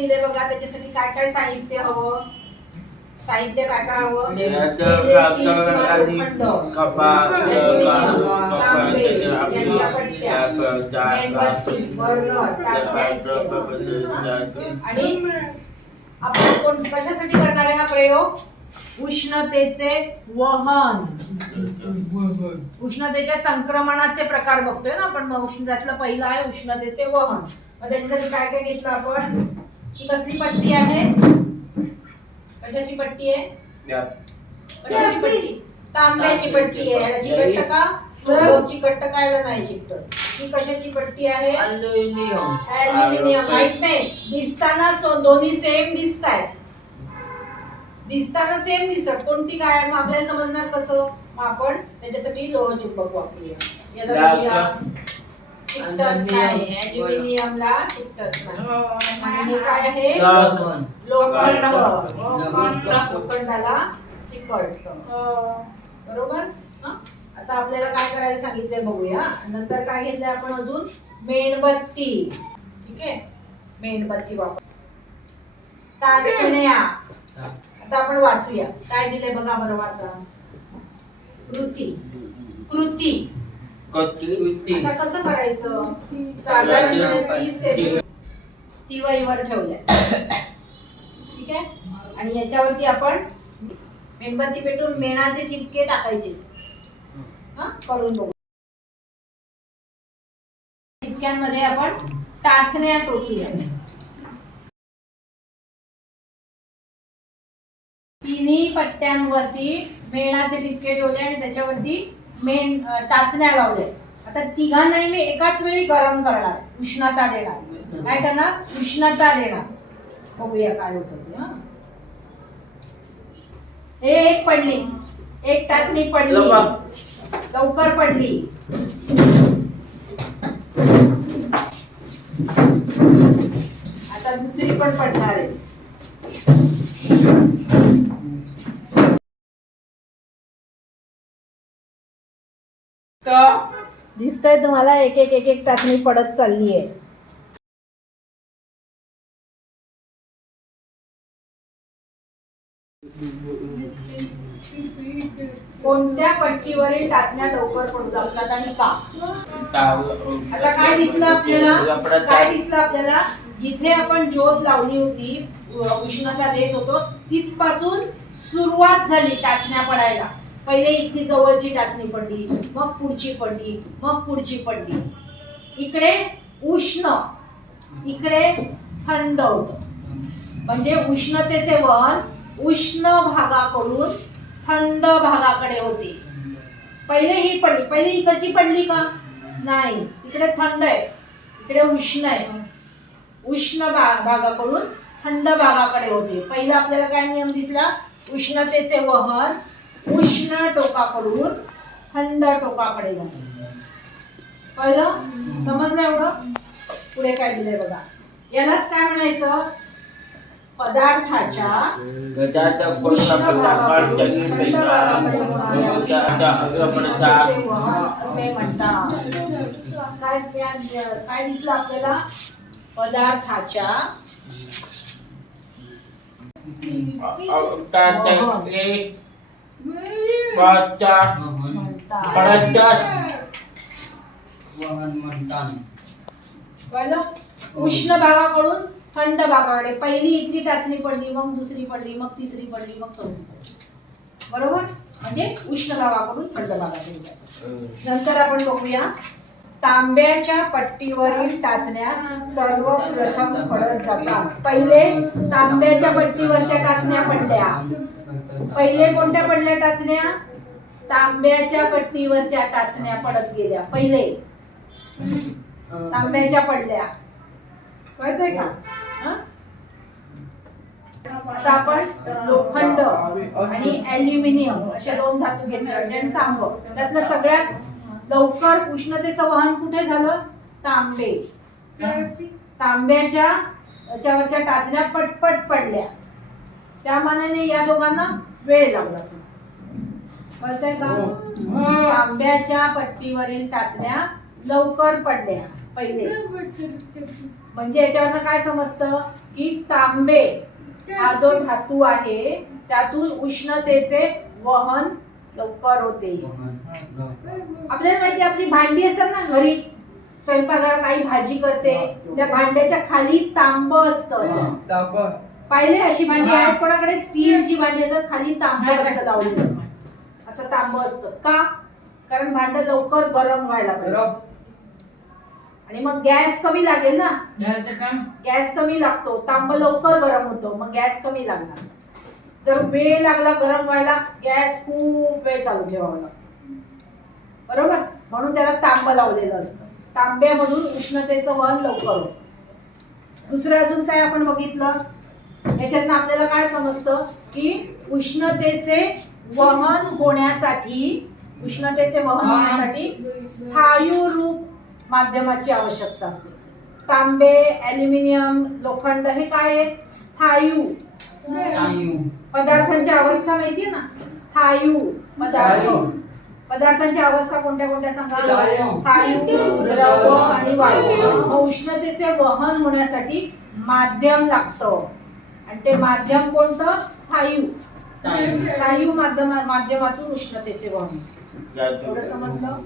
दिले बघा त्याच्यासाठी काय काय साहित्य हवं? साहित्य काय काय हवं? आणि आपण कोण कशासाठी करणार आहे हा प्रयोग? उष्णतेचे वहन. उष्णतेच्या संक्रमणाचे प्रकार बघतोय ना आपण मग उष्ण त्यातलं पहिलं आहे उष्णतेचे वहन. मग त्याच्यासाठी काय काय घेतलं आपण? ही कसली पट्टी आहे? कशाची पट्टी आहे? कशाची पट्टी. तांब्याची पट्टी आहे. याला चिकटतं का? चिकटतं का याला नाही चिकटत? ही कशाची पट्टी आहे? अल्युमिनियम. माहीत नाही. दिसताना सो- दोन्ही सेम दिसत आहेत दिसताना सेम दिसतात कोणती काय आहे? मग आपल्याला समजणार कसं? मग आपण त्याच्यासाठी लोह चुंबक वापरूया लोखंड. लोखंड. लोखंड. लोखंडाला चिकटत. बरोबर? हं? आता आपल्याला काय करायला सांगितलंय बघूया. नंतर काय घेतलंय आपण अजून? मेणबत्ती. ठीक आहे? मेणबत्ती वापर. टाचण्या आता आपण वाचूया. काय दिलंय बघा बरं वाचा. कृती. कृती. आता कसं करायचं? साधारणपणे तीस सेकंद ती वहीवर ठेवल्या ठीक आहे? आणि याच्यावरती आपण मेणबत्ती पेटून मेणाचे ठिपके टाकायचे. हा? करून बघू. ठिपक्यांमध्ये आपण टाचण्या टोचूया. तिन्ही पट्ट्यांवरती मेणाचे ठिपके ठेवले आणि त्याच्यावरती अं, टाचण्या लावल्या आता तिघांनाही मी एकाच वेळी गरम करणार. उष्णता देणार. काय करणार? उष्णता देणार. बघूया काय होतं ते हा. हे एक पडली. एक टाचणी पडली. लवकर पडली. आता दुसरी पण पडणार आहे. दिसतंय तुम्हाला एक एक एक एक टाचणी पडत चालली आहे कोणत्या पट्टीवरील टाचण्या लवकर पडू लागतात आणि का? आता काय दिसलं आपल्याला? काय दिसलं आपल्याला? जिथे आपण ज्योत लावली होती उष्णता देत होतो तिथपासून सुरुवात झाली टाचण्या पडायला. पहिले इथली जवळची टाचणी पडली मग पुढची पडली मग पुढची पडली. इकडे उष्ण इकडे थंड होत म्हणजे उष्णतेचे वन उष्ण भागाकडून थंड भागाकडे होते. पहिले ही पडली पहिले इकडची पडली का? नाही इकडे थंड आहे इकडे उष्ण आहे. उष्ण भागाकडून थंड भागाकडे होते. पहिला आपल्याला काय नियम दिसला? उष्णतेचे वहन उष्ण टोकाकडून थंड टोकाकडे जाते. पहिलं समजलं एवढं? पुढे काय दिलंय बघा. यालाच काय म्हणायचं? पदार्थाच्या असे म्हणतात. काय त्या- काय दिसलं आपल्याला? पदार्थाच्या म्हणतात कळलं उष्ण भागाकडून थंड भागाकडे. पहिली इथली टाचणी पडली मग दुसरी पडली मग तिसरी पडली मग चौथी पडली. बरोबर? म्हणजे उष्ण भागाकडून थंड भागाकडे नंतर आपण बघूया तांब्याच्या पट्टीवरील टाचण्या सर्वप्रथम पडत जातात. पहिले तांब्याच्या पट्टीवरच्या टाचण्या पडल्या. पहिले कोणत्या पडल्या टाचण्या? तांब्याच्या पट्टीवरच्या टाचण्या पडत गेल्या पहिले. तांब्याच्या पडल्या. कळतंय का? आता आपण लोखंड आणि ॲल्युमिनियम अशा दोन धातू घेतले आणि तांब. त्यातलं सगळ्यात लवकर उष्णतेचं वहन कुठे झालं? तांबे. तांब्याच्या याच्यावरच्या टाचण्या पटपट पडल्या. त्या मानाने या दोघांना वेळ लागला. कळतंय का तांब्याच्या पट्टीवरील टाचण्या लवकर पडल्या. पहिले. म्हणजे याच्यावरनं काय समजतं? की तांबे हा जो धातू आहे त्यातून उष्णतेचे वहन लवकर होते. आपल्याला माहिती आपली भांडी असतात ना घरी स्वयंपाकघरात आई भाजी करते त्या भांड्याच्या खाली तांब असतं. असं पाहिले अशी भांडी आहेत कोणाकडे? स्टीलची भांडी असतात खाली तांब असतं लावलेलं. असं तांब असतं. का? कारण भांड लवकर गरम व्हायला पाहिजे. आणि मग गॅस कमी लागेल ना? गॅस कमी लागतो. तांब लवकर गरम होतो. मग गॅस कमी लागणार. जर वेळ लागला गरम व्हायला गॅस खूप वेळ चालू ठेवावा लागतो. बरोबर? म्हणून त्याला तांब लावलेलं असतं. तांब्यामधून उष्णतेचं वहन लवकर होतं. दुसरं अजून काय आपण बघितलं? याच्यातनं आपल्याला काय समजतं? की उष्णतेचे वहन होण्यासाठी उष्णतेचे वहन होण्यासाठी स्थायू रूप माध्यमाची आवश्यकता असते. तांबे ॲल्युमिनियम लोखंड हे काय आहे? स्थायू. पदार्थांची अवस्था माहितीये ना? स्थायू पदार्थ. पदार्थांची अवस्था कोणत्या कोणत्या सांगा? स्थायू. स्थायू द्रव आणि वायू. उष्णतेचे वहन होण्यासाठी माध्यम लागतं. आणि ते माध्यम कोणतं? स्थायू. वायू माध्यमा माध्यमातून उष्णतेचे वाहन. एवढं समजलं?